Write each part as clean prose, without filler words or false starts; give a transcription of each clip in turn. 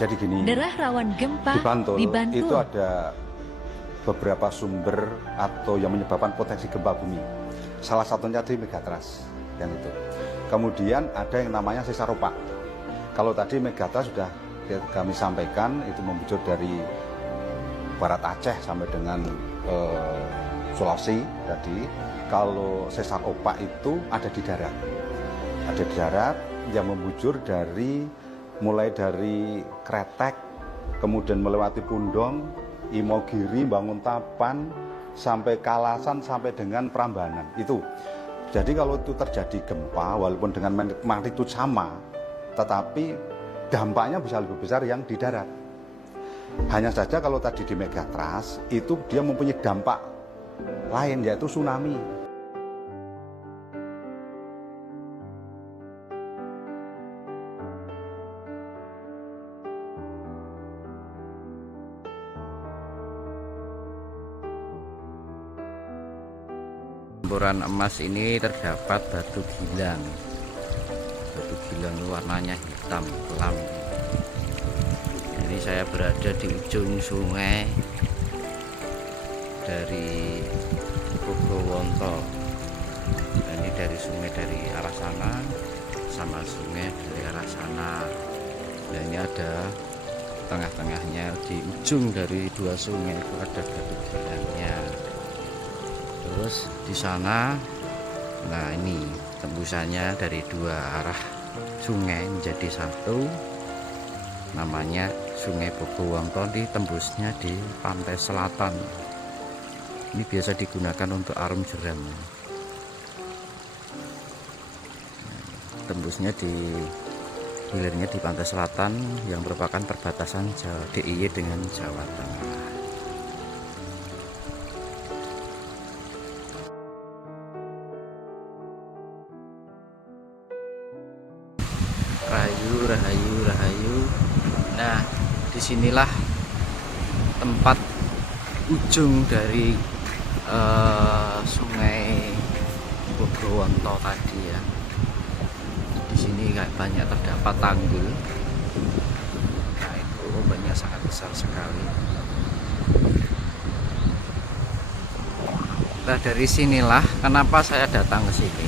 Jadi gini, daerah rawan gempa di Bantul dibantu. itu ada beberapa sumber atau yang menyebabkan potensi gempa bumi. Salah satunya di megatrust yang itu. Kemudian ada yang namanya sesar opak. Kalau tadi megatrust sudah kami sampaikan itu membujur dari barat Aceh sampai dengan Sulawesi tadi. Kalau sesar opak itu ada di darat. Ada di darat yang membujur dari mulai dari Kretek, kemudian melewati Pundong, Imogiri, Banguntapan, sampai Kalasan, sampai dengan Prambanan. Itu. Jadi kalau itu terjadi gempa, walaupun dengan magnitudo sama, tetapi dampaknya bisa lebih besar yang di darat. Hanya saja kalau tadi di megatrust, itu dia mempunyai dampak lain, yaitu tsunami. Campuran emas ini terdapat batu gilang. Batu gilang warnanya hitam kelam. Ini saya berada di ujung sungai dari Bogowonto. Ini dari sungai dari arah sana sama sungai dari arah sana. Dan ini ada tengah-tengahnya, di ujung dari dua sungai itu ada batu gilangnya. Terus di sana, nah ini tembusannya dari dua arah sungai menjadi satu, namanya Sungai Bogowonto. Tembusnya di pantai selatan. Ini biasa digunakan untuk arum jeram. Tembusnya di hilirnya di pantai selatan yang merupakan perbatasan DIY dengan Jawa Tengah. Rahayu, rahayu, rahayu. Nah, disinilah tempat ujung dari Sungai Bogowonto tadi ya. Di sini kayak banyak terdapat tanggul. Nah, itu banyak sangat besar sekali. Nah, dari sinilah kenapa saya datang ke sini.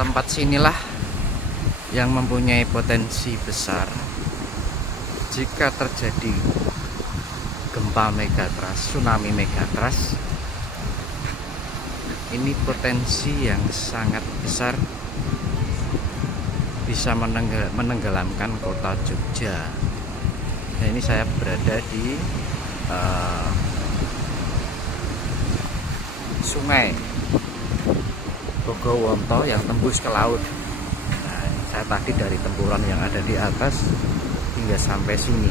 Tempat sinilah yang mempunyai potensi besar jika terjadi gempa megatrust, tsunami megatrust. Ini potensi yang sangat besar bisa menenggelamkan kota Jogja. Nah, ini saya berada di Sungai Bogowonto yang tembus ke laut. Nah, saya tadi dari tempuran yang ada di atas hingga sampai sini.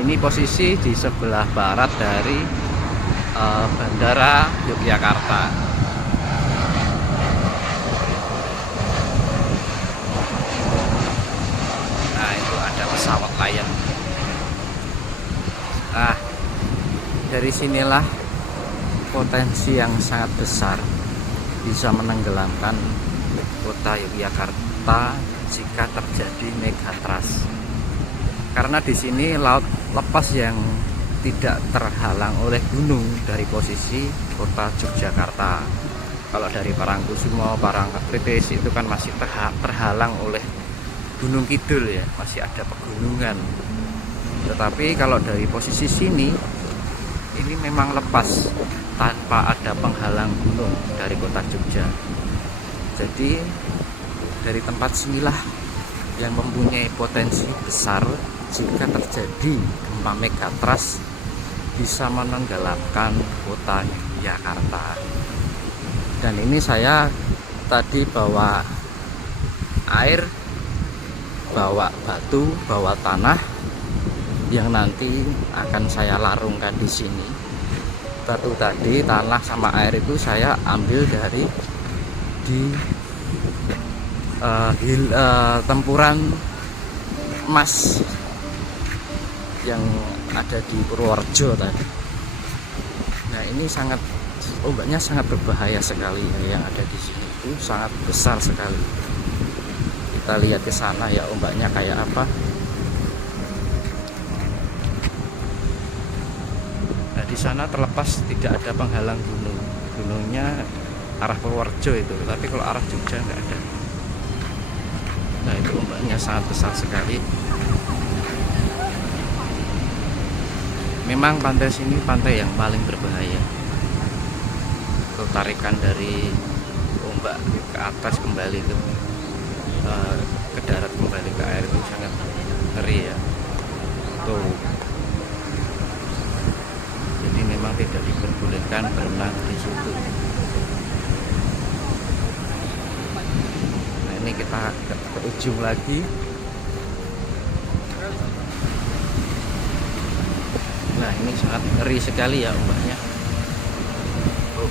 Ini posisi di sebelah barat dari Bandara Yogyakarta. Nah, itu ada pesawat Lion. Nah, dari sinilah potensi yang sangat besar bisa menenggelamkan kota Yogyakarta jika terjadi megatrust. Karena di sini laut lepas yang tidak terhalang oleh gunung dari posisi kota Yogyakarta. Kalau dari Parangkusumo, Parangtritis itu kan masih terhalang oleh Gunung Kidul ya, masih ada pegunungan. Tetapi kalau dari posisi sini, ini memang lepas tanpa ada penghalang gunung dari kota Jogja. Jadi dari tempat sinilah yang mempunyai potensi besar jika terjadi gempa megatrust bisa menenggelamkan kota Jakarta. Dan ini saya tadi bawa air, bawa batu, bawa tanah yang nanti akan saya larungkan di sini. Batu tadi, tanah sama air itu saya ambil dari di tempuran emas yang ada di Purworejo tadi. Nah, ini ombaknya sangat berbahaya sekali ya, yang ada di sini itu sangat besar sekali. Kita kita lihat ke sana ya ombaknya kayak apa. Nah, di sana terlepas tidak ada penghalang gunung. Gunungnya arah Purworejo itu, tapi kalau arah Jogja nggak ada. Nah, itu ombaknya sangat besar sekali. Memang pantai sini pantai yang paling berbahaya. Tarikan dari ombak ke atas kembali ke darat kembali ke air itu sangat ngeri ya. Tuh. Jadi memang tidak diperbolehkan berenang di situ. Nah, ini kita ke ujung lagi. Nah, ini sangat ngeri sekali ya ombaknya. Oh.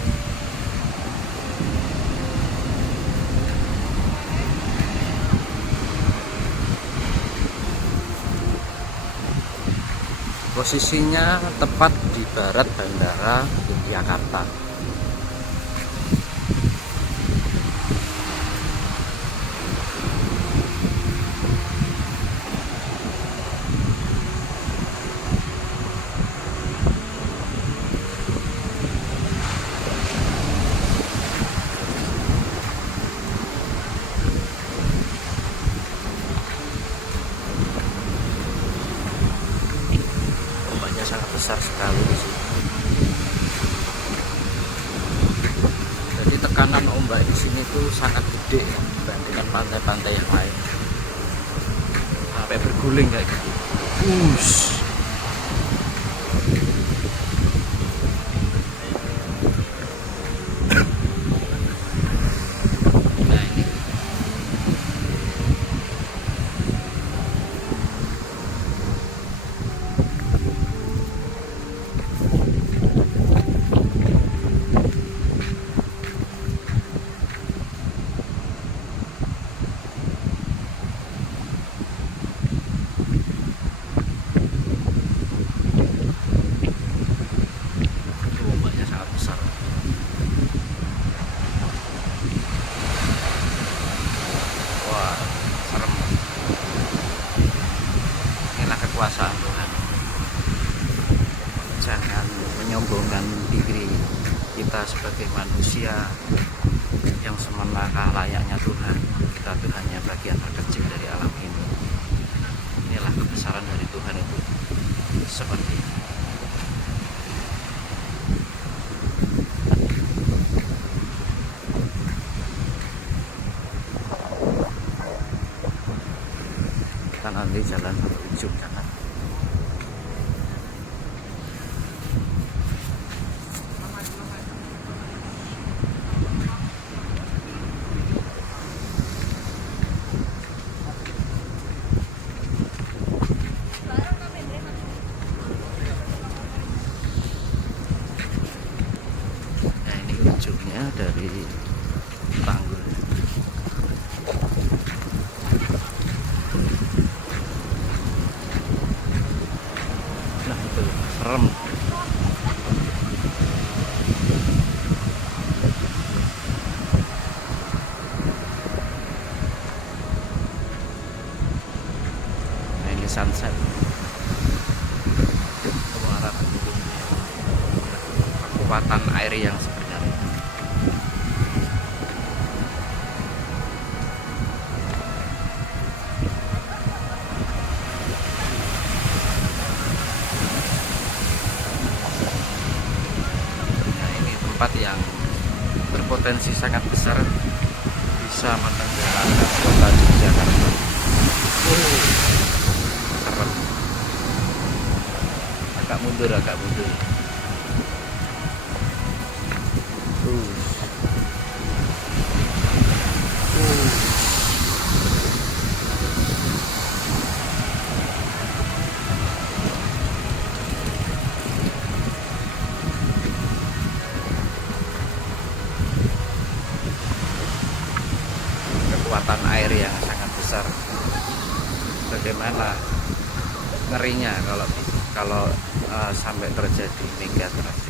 Posisinya tepat di barat Bandara Yogyakarta. Sangat besar sekali di sini. Jadi tekanan ombak di sini tuh sangat gede ya, dibandingkan pantai-pantai yang lain. Sampai berguling kayak gitu. Nah, ini ombaknya sangat besar. Wah, serem. Inilah kekuasaan Tuhan. Jangan menyombongkan diri kita sebagai manusia yang semenakah layaknya Tuhan. Kita tuh hanya bagian terkecil dari alam ini. Inilah kebesaran dari Tuhan itu seperti ini. Kita nanti jalan ke ujung sana. Nah, ini ujungnya dari tanggul. Nah, itu serem. Nah, ini sunset. Muara Gembong. Kekuatan air yang sebenarnya. Nah, ini tempat yang berpotensi sangat besar bisa menenggelamkan kota Yogyakarta. Serem. Agak mundur. Kekuatan air yang sangat besar. Bagaimana ngerinya kalau sampai terjadi megatrust.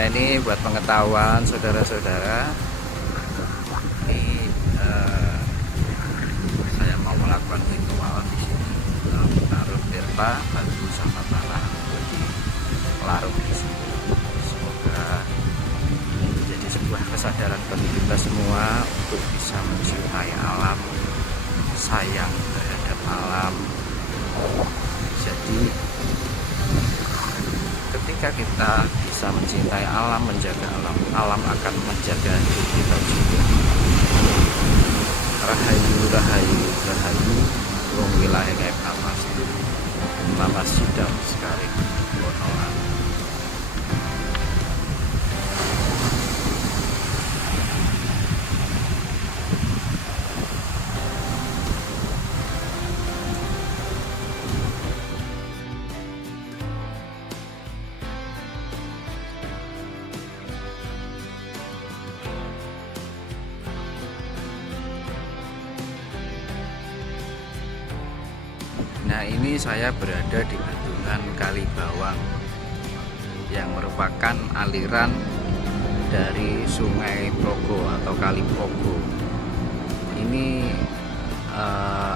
Nah, ini buat pengetahuan saudara-saudara, ini saya mau melakukan ritual di sini, menaruh tirta, batu sama tanah untuk dilarung di sini. Semoga menjadi sebuah kesadaran bagi kita semua untuk bisa mencintai alam, sayang terhadap alam. Jadi ketika kita bisa mencintai alam, menjaga alam, alam akan menjaga hidup kita juga. Rahayu, rahayu, rahayu, wong wilayah kayak nama sidang sekali bonoan. Nah, ini saya berada di bendungan Kali Bawang yang merupakan aliran dari Sungai Progo atau Kali Progo. Ini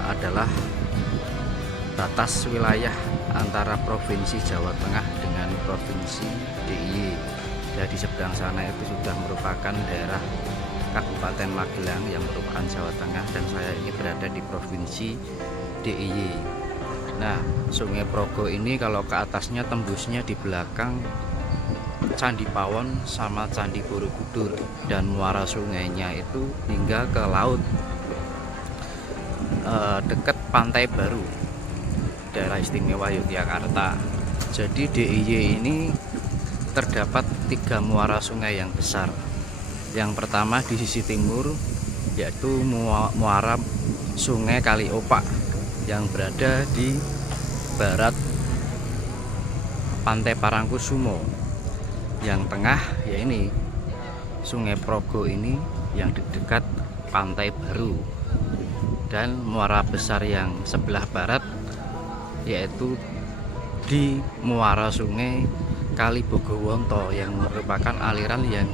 adalah batas wilayah antara Provinsi Jawa Tengah dengan Provinsi DIY. Jadi seberang sana itu sudah merupakan daerah Kabupaten Magelang yang merupakan Jawa Tengah, dan saya ini berada di Provinsi DIY. Nah, Sungai Progo ini kalau ke atasnya tembusnya di belakang Candi Pawon sama Candi Borobudur, dan muara sungainya itu hingga ke laut dekat Pantai Baru, daerah istimewa Yogyakarta. Jadi DIY ini terdapat 3 muara sungai yang besar. Yang pertama di sisi timur yaitu muara Sungai Kali Opak yang berada di barat Pantai Parangkusumo. Yang tengah ya ini Sungai Progo ini yang di dekat Pantai Baru, dan muara besar yang sebelah barat yaitu di muara Sungai Kali Bogowonto yang merupakan aliran yang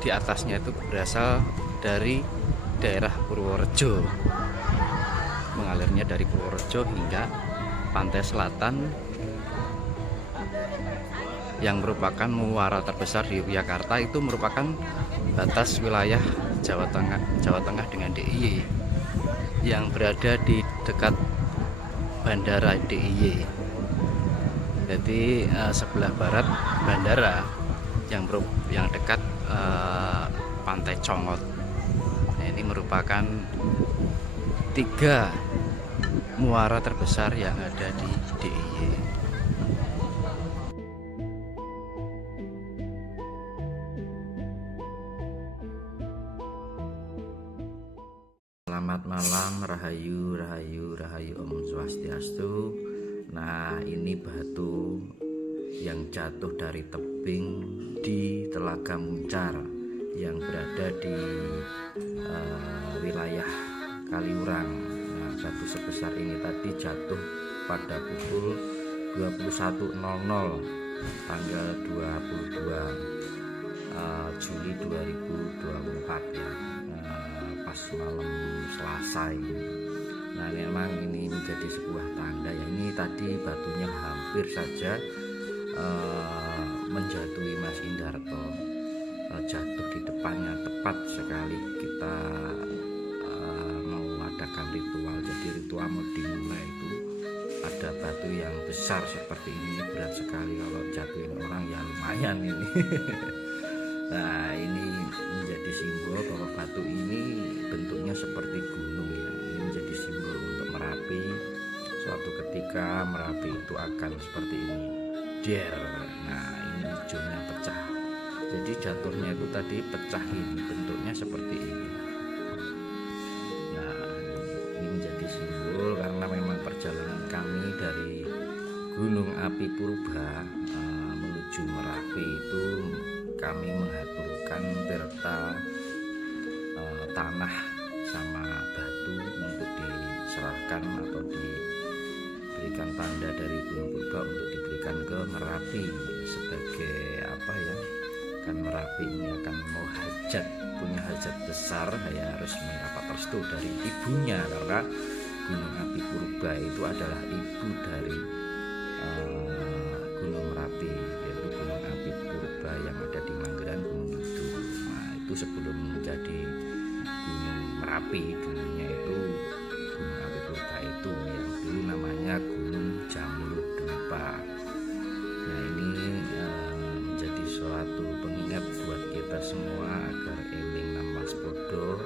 di atasnya itu berasal dari daerah Purworejo, mengalirnya dari Purworejo hingga pantai selatan yang merupakan muara terbesar di Yogyakarta. Itu merupakan batas wilayah Jawa Tengah dengan DIY yang berada di dekat Bandara DIY. Jadi sebelah barat bandara yang dekat Pantai Congot. Nah, ini merupakan 3 muara terbesar yang ada di DIY. Selamat malam, rahayu, rahayu, rahayu, Om Swastiastu. Nah, ini batu yang jatuh dari tebing di Telaga Muncar yang berada di wilayah Kaliurang. Nah, batu sebesar ini tadi jatuh pada pukul 21.00 tanggal 22 Juli 2024 ya, pas malam Selasa ini. Nah, memang ini menjadi sebuah tanda ya. Ini tadi batunya hampir saja menjatuhi Mas Indarto, jatuh di depannya tepat sekali kita mau adakan ritual. Jadi ritual mau dimulai itu ada batu yang besar seperti ini, berat sekali, kalau jatuhin orang ya lumayan ini. Nah, ini menjadi simbol bahwa batu ini bentuknya seperti gunung ya. Ini menjadi simbol untuk Merapi. Suatu ketika Merapi itu akan seperti ini, der. Nah, ini hijaunya pecah. Jadi jatuhnya itu tadi pecah, ini bentuknya seperti ini. Nah, ini menjadi simbol karena memang perjalanan kami dari Gunung Api Purba menuju Merapi itu kami mengaturkan tirta, tanah sama batu untuk diserahkan atau diberikan tanda dari Gunung Purba untuk diberikan ke Merapi sebagai apa ya, misalkan Merapi ini akan mau hajat, punya hajat besar, ya harus mendapat restu dari ibunya, karena Gunung Api Purba itu adalah ibu dari Gunung Merapi, yaitu Gunung Api Purba yang ada di Manggaran Gunung Kidul. Nah, itu sebelum menjadi Gunung Merapi, dulunya itu Gunung Api Purba itu yang dulu namanya Gunung Jamulu Dumpa. Nah, ini menjadi suatu pengingat buat kita semua agar eling Namas Podo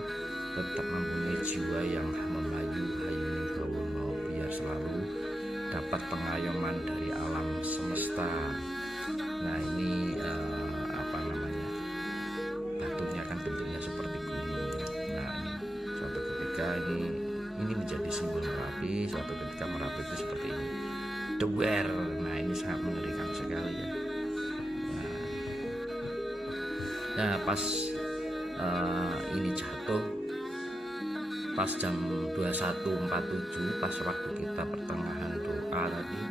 tetap mempunyai jiwa yang memayu hayuning bawono, biar selalu dapat pengayoman dari alam semesta. Nah, ini apa namanya, batunya kan bentuknya seperti gunung ya. Nah, ini suatu ketika ini menjadi simbol Merapi, suatu ketika Merapi itu seperti ini, dewer. Nah, ini sangat mengerikan sekali ya. Nah, pas ini jatuh pas jam 21.47, pas waktu kita pertengahan doa tadi,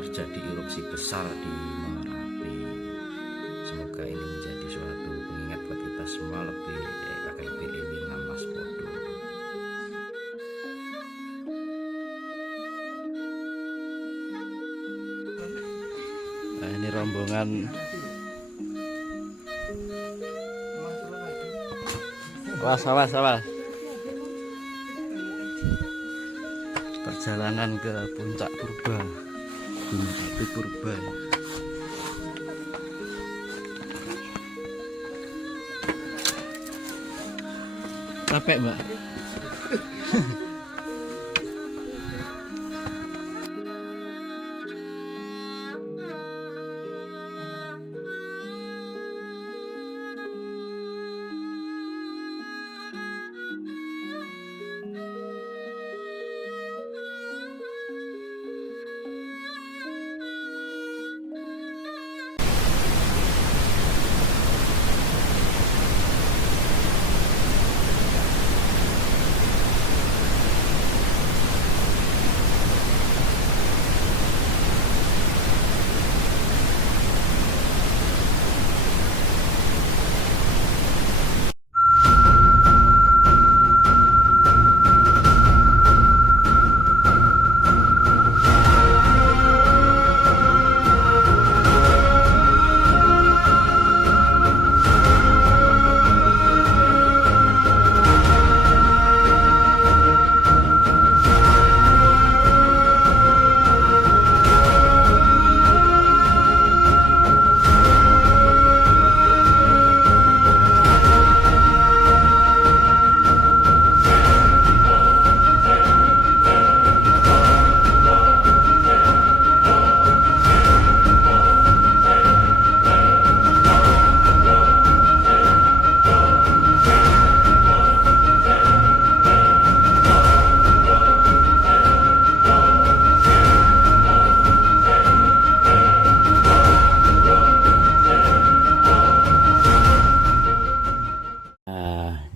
terjadi erupsi besar di Merapi. Semoga ini menjadi suatu pengingat buat kita semua agar lebih eling Namas Podo. Nah, ini rombongan awas. Perjalanan ke puncak Purba, Gunung Api Purba. Capek, Mbak?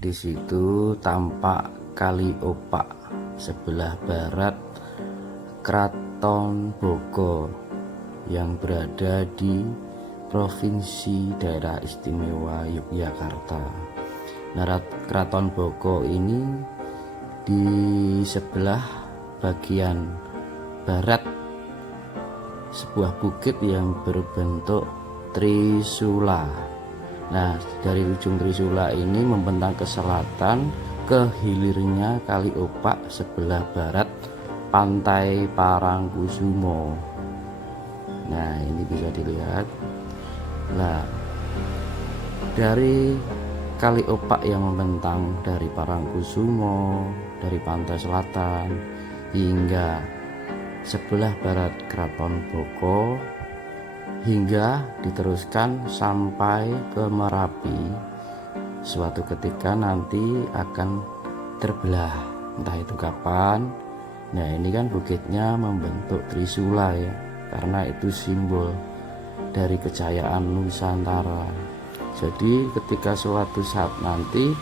Di situ tampak Kali Opak sebelah barat Kraton Boko yang berada di Provinsi Daerah Istimewa Yogyakarta. Nah, Kraton Boko ini di sebelah bagian barat sebuah bukit yang berbentuk trisula. Nah, dari ujung trisula ini membentang ke selatan, ke hilirnya Kali Opak sebelah barat Pantai Parangkusumo. Nah, ini bisa dilihat. Nah, dari Kali Opak yang membentang dari Parangkusumo, dari pantai selatan hingga sebelah barat Kraton Boko, hingga diteruskan sampai ke Merapi, suatu ketika nanti akan terbelah, entah itu kapan. Nah, ini kan bukitnya membentuk trisula ya, karena itu simbol dari kejayaan Nusantara. Jadi ketika suatu saat nanti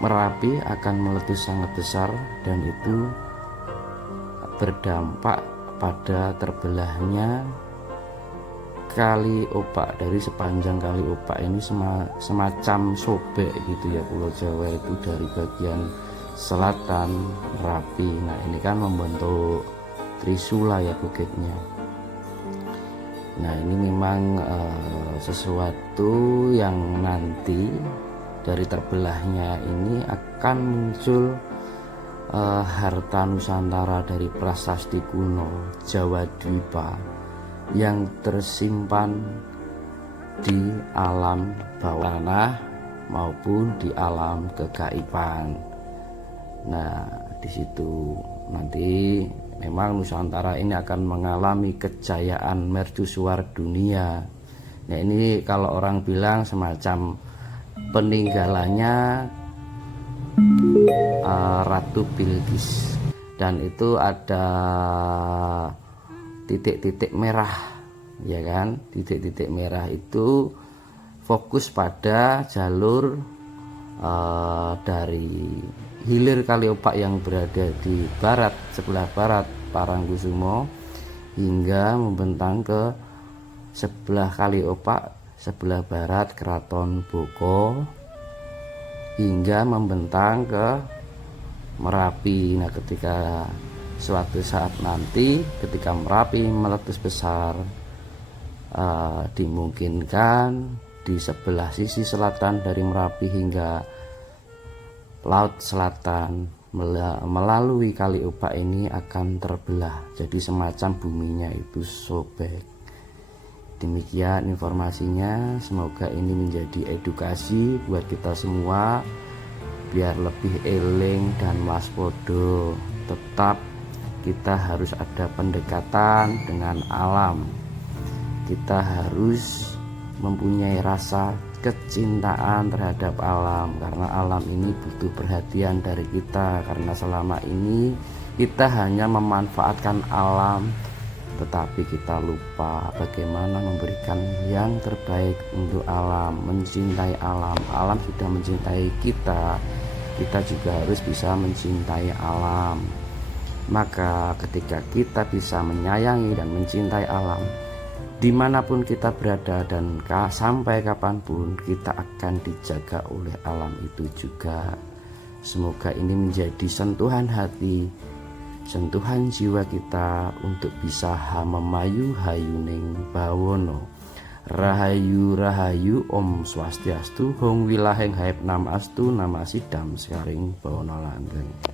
Merapi akan meletus sangat besar, dan itu berdampak pada terbelahnya Kali Opak, dari sepanjang Kali Opak ini semacam sobek gitu ya, Pulau Jawa itu dari bagian selatan Merapi. Nah ini kan membentuk trisula ya bukitnya. Nah ini memang sesuatu yang nanti dari terbelahnya ini akan muncul harta Nusantara dari prasasti kuno Jawa Dwipa yang tersimpan di alam bawah tanah maupun di alam kegaiban. Nah, di situ nanti memang Nusantara ini akan mengalami kejayaan mercusuar dunia. Nah, ini kalau orang bilang semacam peninggalannya Ratu Bilqis, dan itu ada titik-titik merah ya kan. Titik-titik merah itu fokus pada jalur dari hilir Kali Opak yang berada di barat, sebelah barat Parangkusumo, hingga membentang ke sebelah Kali Opak sebelah barat Keraton Boko, hingga membentang ke Merapi. Nah ketika suatu saat nanti ketika Merapi meletus besar, dimungkinkan di sebelah sisi selatan dari Merapi hingga Laut Selatan melalui Kali Opak ini akan terbelah, jadi semacam buminya itu sobek. Demikian informasinya, semoga ini menjadi edukasi buat kita semua biar lebih eling dan waspada. Tetap kita harus ada pendekatan dengan alam, kita harus mempunyai rasa kecintaan terhadap alam, karena alam ini butuh perhatian dari kita, karena selama ini kita hanya memanfaatkan alam tetapi kita lupa bagaimana memberikan yang terbaik untuk alam, mencintai alam. Alam sudah mencintai kita, kita juga harus bisa mencintai alam. Maka ketika kita bisa menyayangi dan mencintai alam, dimanapun kita berada dan sampai kapanpun, kita akan dijaga oleh alam itu juga. Semoga ini menjadi sentuhan hati, sentuhan jiwa kita untuk bisa memayu hayuning bawono. Rahayu rahayu Om Swastiastu, Hong Wilaheng Haib Namastu, Namasidam Sekaring Bawono Langgeng.